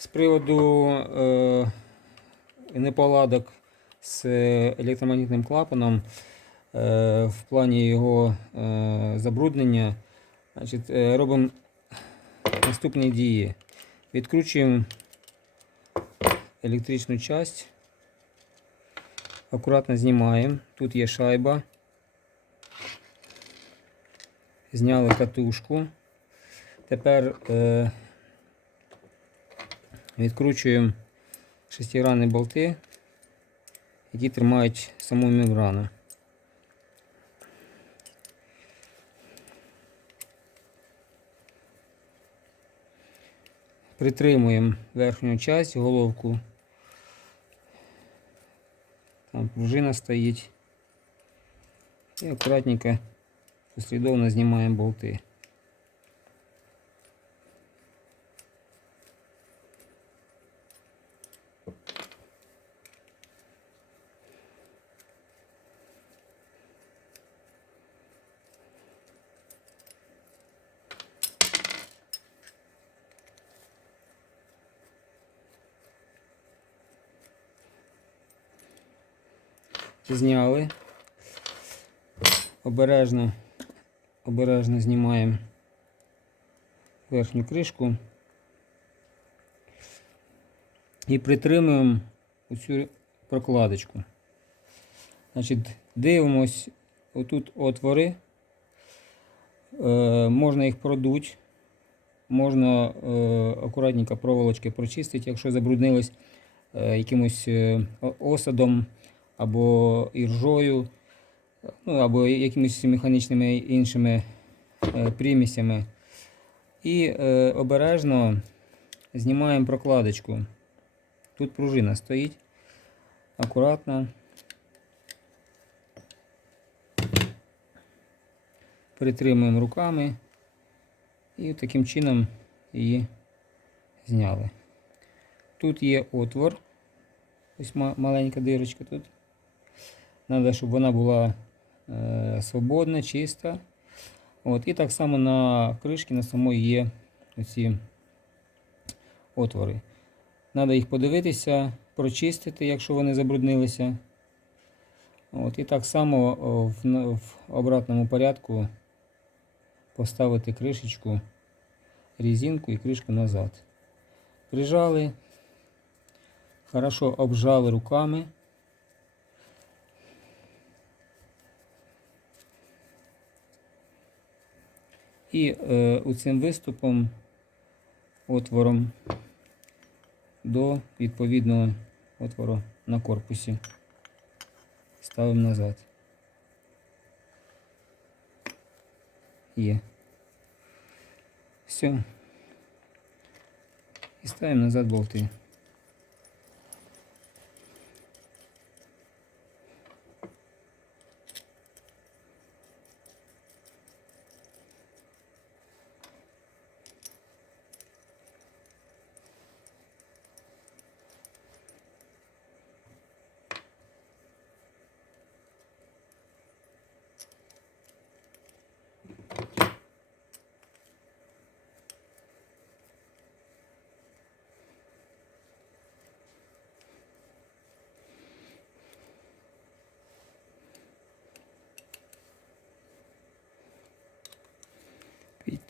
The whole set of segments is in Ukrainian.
З приводу е, неполадок з електромагнітним клапаном е, в плані його е, забруднення, значить, е, робимо наступні дії. Відкручуємо електричну часть, акуратно знімаємо. Тут є шайба. Зняли катушку. Тепер е, відкручуємо шестигранні болти, які тримають саму мембрану. Притримуємо верхню часть, головку. Там пружина стоїть. І акуратненько послідовно знімаємо болти. Зняли. Обережно, обережно знімаємо верхню кришку і притримуємо оцю прокладочку. Значить, дивимось отут отвори. Е, можна їх продуть, можна е, акуратненько проволочки прочистити, якщо забруднились е, якимось е, осадом або іржою, ну, або якимись механічними іншими е, примісями. І е, обережно знімаємо прокладочку. Тут пружина стоїть. Акуратно. Притримуємо руками і таким чином її зняли. Тут є отвор. Ось маленька дирочка тут. Треба, щоб вона була е, свободна, чиста. От, і так само на кришці на самої є оці отвори. Треба їх подивитися, прочистити, якщо вони забруднилися. От, і так само в, в обратному порядку поставити кришечку, резинку і кришку назад. Прижали, хорошо обжали руками. І е, цим виступом, отвором до відповідного отвору на корпусі ставимо назад. Є. Все. І ставимо назад болти.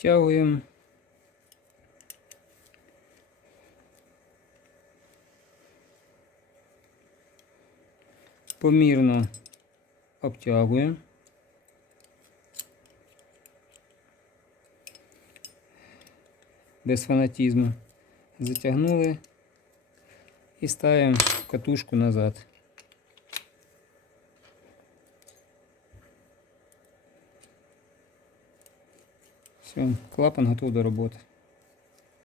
Підтягуємо. Помірно обтягуємо. Без фанатізму. Затягнули і ставимо катушку назад. Все, клапан готов до роботи.